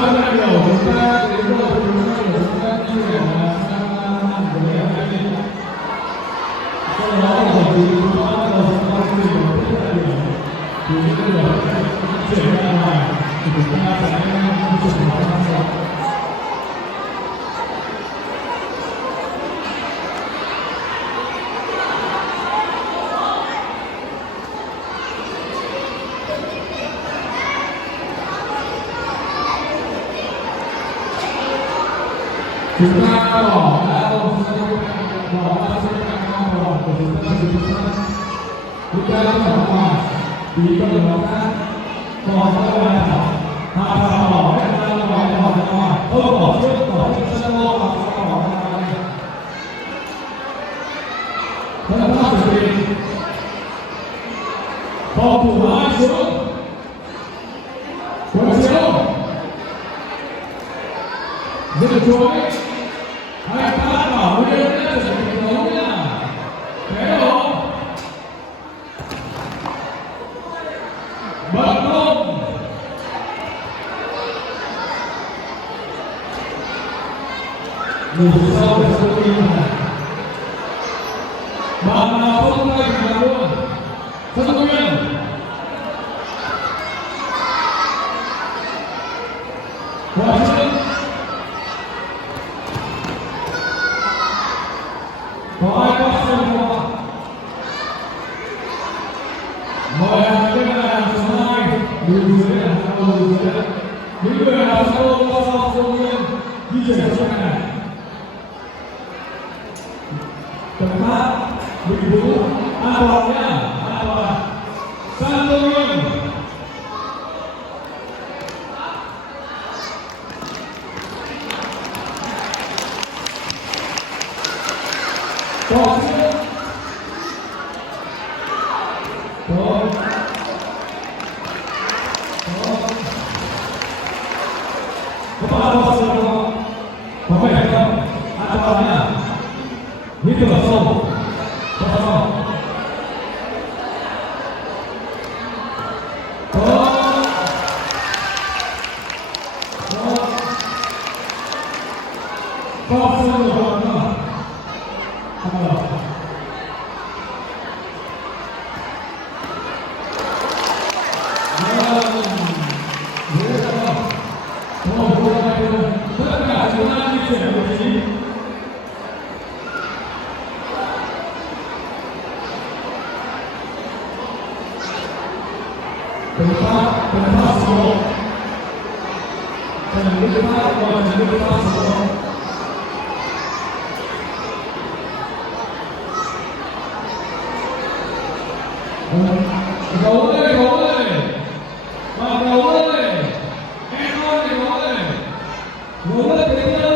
các đại biểu chúng ta đến rồi chúng ta chia sẻ sang năm của ngày hôm nay. Sau đó thì chúng ta bắt đầu sang chương trình của các đại biểu thì những đại biểu chuyển ra ngoài thì chúng ta sẽ chuyển vào năm sau. Chúng ta bỏ đã không bỏ ra sẽ càng bỏ của chúng ta không bỏ thì có được bỏ ra bỏ ra là bỏ ra không bỏ trước sân lô và bỏ ra đây đó là ta chuẩn bị phòng thủ hai xuống quay chiếu dừng chuối hai ta bảo với em đã chuẩn bị đấu nhá thế đâu bật không ngủ sau để sơ tim này bạn nào không tay thì làm luôn sân nguyên quả chân có ai có sân không mời hàng bên này hàng số 2 đường dưới là hàng đường dưới những người nào sau qua sau sân nguyên di chuyển sang bên này tầm phát bình vũ an toàn nhá an toàn sang sân nguyên có chưa có bao nhiêu sân không có vẻ không an toàn nhá hít thở sâu có sân rồi không nữa không được tất cả chúng ta di chuyển vị trí từng phát số một từng phát và từng phát số một gấu lên bạn gấu lên em ơi gấu lên đến